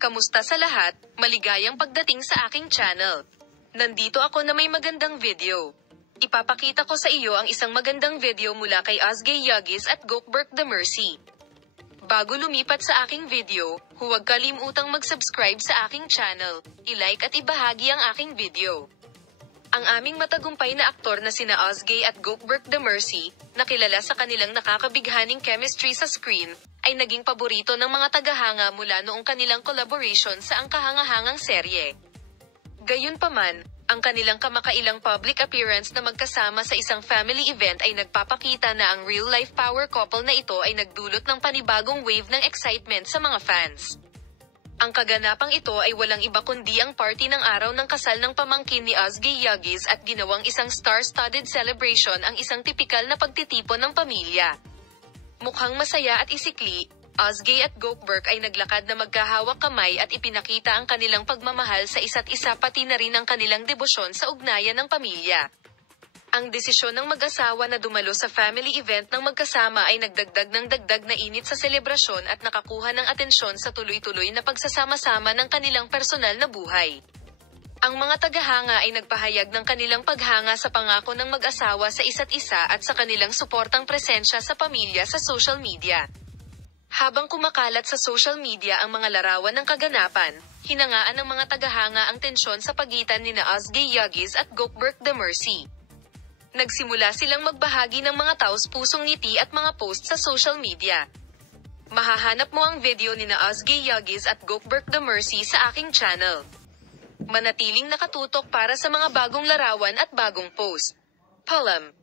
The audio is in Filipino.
Kamusta sa lahat? Maligayang pagdating sa aking channel. Nandito ako na may magandang video. Ipapakita ko sa iyo ang isang magandang video mula kay Ozgay Yagis at Gokberk The Mercy. Bago lumipat sa aking video, huwag kalimutang mag-subscribe sa aking channel, i-like at ibahagi ang aking video. Ang aming matagumpay na aktor na sina Ozgay at Gokberk The Mercy, na kilala sa kanilang nakakabighaning chemistry sa screen, ay naging paborito ng mga tagahanga mula noong kanilang collaboration sa ang kahangahangang serye. Gayunpaman, ang kanilang kamakailang public appearance na magkasama sa isang family event ay nagpapakita na ang real-life power couple na ito ay nagdulot ng panibagong wave ng excitement sa mga fans. Ang kaganapang ito ay walang iba kundi ang party ng araw ng kasal ng pamangkin ni Ozgay Yagis at ginawang isang star-studded celebration ang isang tipikal na pagtitipon ng pamilya. Mukhang masaya at isikli, Ozgay at Gokberk ay naglakad na magkahawak kamay at ipinakita ang kanilang pagmamahal sa isa't isa pati na rin ang kanilang debosyon sa ugnayan ng pamilya. Ang desisyon ng mag-asawa na dumalo sa family event ng magkasama ay nagdagdag ng dagdag na init sa selebrasyon at nakakuha ng atensyon sa tuloy-tuloy na pagsasama-sama ng kanilang personal na buhay. Ang mga tagahanga ay nagpahayag ng kanilang paghanga sa pangako ng mag-asawa sa isa't isa at sa kanilang suportang presensya sa pamilya sa social media. Habang kumakalat sa social media ang mga larawan ng kaganapan, hinangaan ng mga tagahanga ang tensyon sa pagitan nina Ozgay Yagis at Gokberk The Mercy. Nagsimula silang magbahagi ng mga taos-pusong ngiti at mga post sa social media. Mahahanap mo ang video nina Ozgay Yagis at Gokberk The Mercy sa aking channel. Manatiling nakatutok para sa mga bagong larawan at bagong post. Paalam.